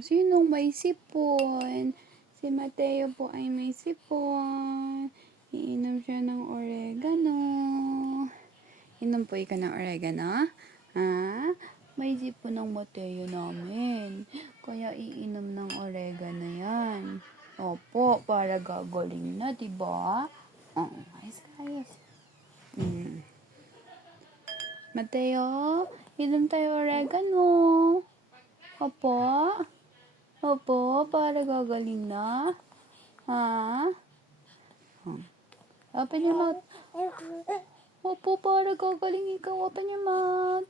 Sinong may sipon? Si Mateo po ay may sipon. Iinom siya ng oregano. Inom po ikaw ng oregano? Ha? May sipon ng Mateo namin. Kaya iinom ng oregano yan. Opo, para gagaling na, diba? Oo, ayos. Mateo, inom tayo oregano. Opo. Opo, para gagaling na. Ha? Open your mouth. Opo, para gagaling ikaw. Open your mouth.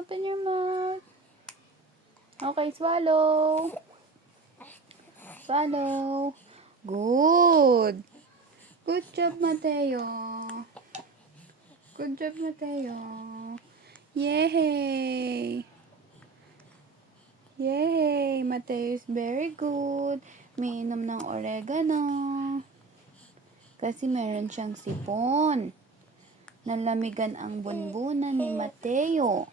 Open your mouth. Okay, swallow. Swallow. Good. Good job, Mateo. Good job, Mateo. Yay! Yay! Mateo is very good. May inom ng oregano. Kasi meron siyang sipon. Nalamigan ang bunbunan ni Mateo.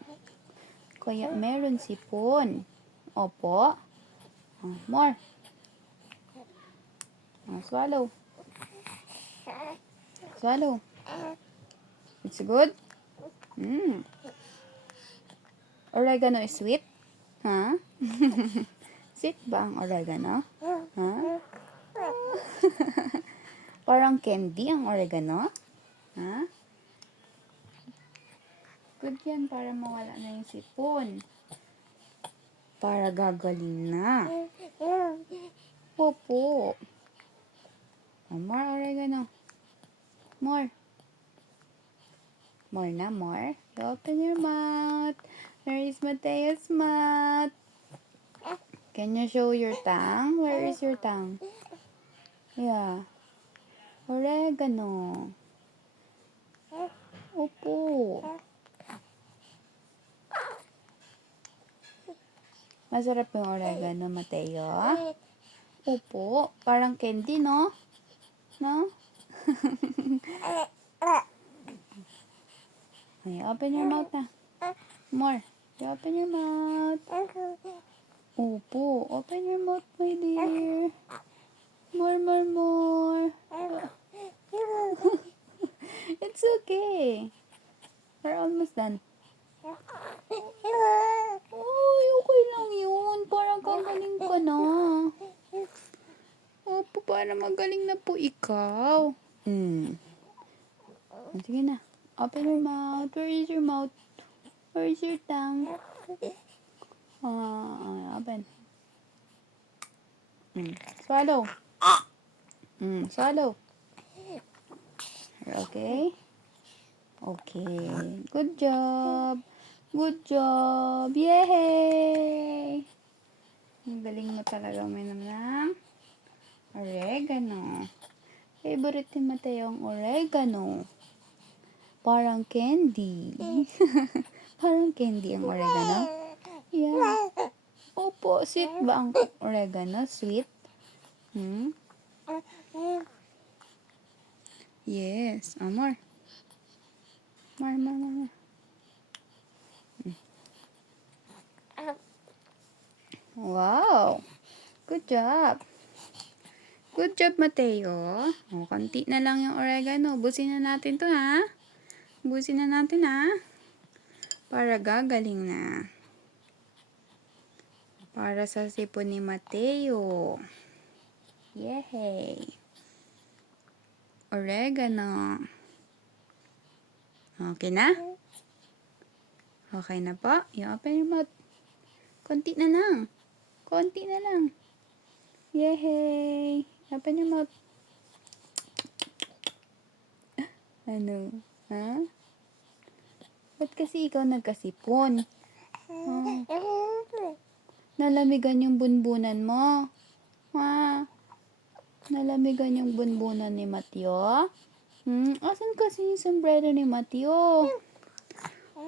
Kaya meron sipon. Opo. More. Swallow. Swallow. It's good? Oregano is sweet? Ha? Sweet ba ang oregano? Ha? Parang candy ang oregano? Ha? Good yan para mawala na yung sipon. Para gagaling na. Opo. More oregano. More. More na, more. You open your mouth. Where is Mateo's mouth? Can you show your tongue? Where is your tongue? Yeah. Oregano. Opo. Masarap yung oregano, Mateo. Opo. Parang candy, no? No? Okay, open your mouth na. More. You open your mouth. Opo. Open your mouth, my dear. More. It's okay. We're almost done. Ay, okay lang yun. Parang gagaling ka na. Opo, para magaling na po ikaw. Sige na. Open your mouth. Where is your mouth? Where is your tongue? Open. Swallow. Swallow. Okay? Okay. Good job. Good job. Yay! Ang galing mo talaga uminom ng oregano. Favorite ni Mateo ang oregano. Parang candy. Parang candy ang oregano. Yeah. Opo, sweet ba ang oregano? Sweet? Yes. More. More. Wow. Good job. Good job, Mateo. Konti na lang yung oregano. Ubusin na natin to, ha? Ubusin na natin, ha? Para gagaling na. Para sa sipon ni Mateo. Yay! Oregano. Okay na? Okay na po? You open your mouth. Konti na lang. Konti na lang. Yay! Open your mouth. Ano? Ha? Ba't kasi ikaw nagkasipon? Nalamigan yung bunbunan mo. Ha? Nalamigan yung bunbunan ni Mateo? Asan kasi yung sombrero ni Mateo?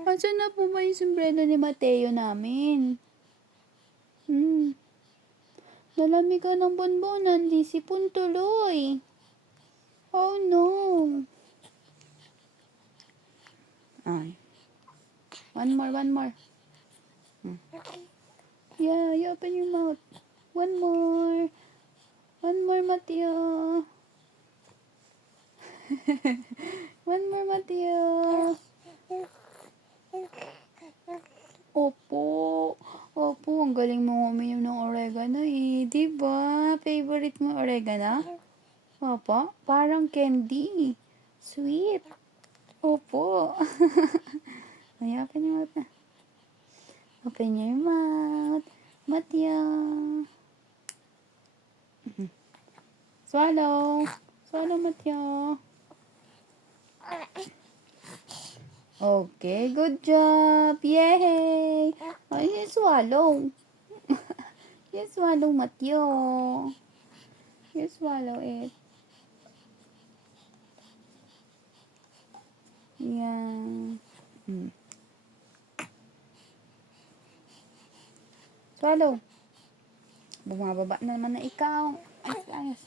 Asan na po ba yung sombrero ni Mateo namin? Nalamigan ng bunbunan, di sipon tuloy. Oh no. One more. Yeah, you Matthew, open your mouth. One more. One more, Matthew. One more, Matthew. Opo. Opo, ang galing mo uminom ng oregano eh. Diba? Favorite mo oregano? Opo, parang candy. Sweet. Opo. Ay, open your mouth na. Open your mouth. Matthew. Swallow. Swallow, Matthew. Okay, good job. Yay! Ay, you swallow. You swallow, Matthew. You swallow it. Yeah. Swallow. Bumababa na naman na ikaw. Ayos, ayos.